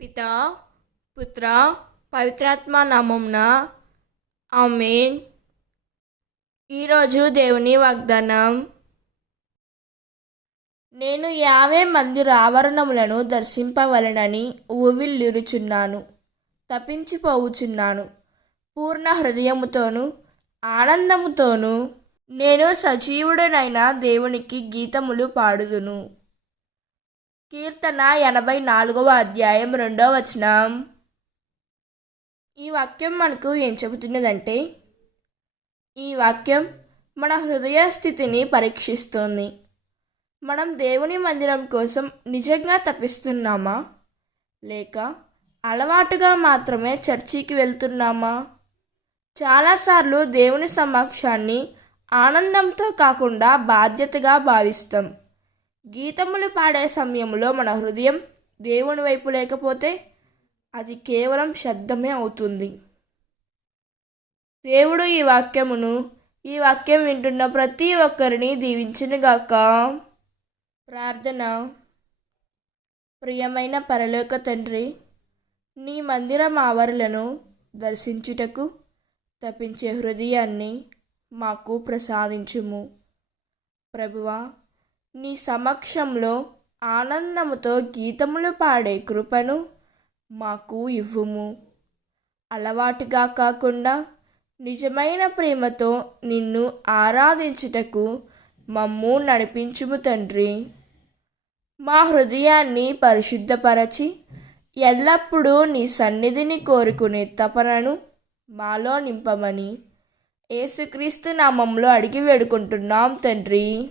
పిత పుత్ర పవిత్రాత్మ నామంన ఆమెన్. ఈరోజు దేవుని వాగ్దానం. నేను యావే మందిర ఆవరణములను దర్శింపవలనని ఊవిల్లురుచున్నాను తప్పించిపోవుచున్నాను. పూర్ణ హృదయముతోనూ ఆనందముతోనూ నేను సజీవుడనైన దేవునికి గీతములు పాడుదును. కీర్తన ఎనభై నాలుగవ అధ్యాయం రెండవ వచనం. ఈ వాక్యం మనకు ఏం చెబుతున్నదంటే ఈ వాక్యం మన హృదయ స్థితిని పరీక్షిస్తుంది. మనం దేవుని మందిరం కోసం నిజంగా తప్పిస్తున్నామా లేక అలవాటుగా మాత్రమే చర్చికి వెళ్తున్నామా? చాలాసార్లు దేవుని సమక్షాన్ని ఆనందంతో కాకుండా బాధ్యతగా భావిస్తాం. గీతములు పాడే సమయంలో మన హృదయం దేవుని వైపు లేకపోతే అది కేవలం శబ్దమే అవుతుంది. దేవుడు ఈ వాక్యమును ఈ వాక్యం వింటున్న ప్రతి ఒక్కరిని దీవించినగాక ప్రార్థన. ప్రియమైన పరలోక తండ్రి నీ మందిరం ఆవరణలను దర్శించుటకు తప్పించే హృదయాన్ని మాకు ప్రసాదించుము. ప్రభువా నీ సమక్షంలో ఆనందముతో గీతములు పాడే కృపను మాకు ఇవ్వుము. అలవాటుగా కాకుండా నిజమైన ప్రేమతో నిన్ను ఆరాధించుటకు మమ్ము నడిపించుము తండ్రి. మా హృదయాన్ని పరిశుద్ధపరచి ఎల్లప్పుడూ నీ సన్నిధిని కోరుకునే తపనను మాలో నింపమని యేసుక్రీస్తు నామంలో అడిగి వేడుకుంటున్నాం తండ్రి.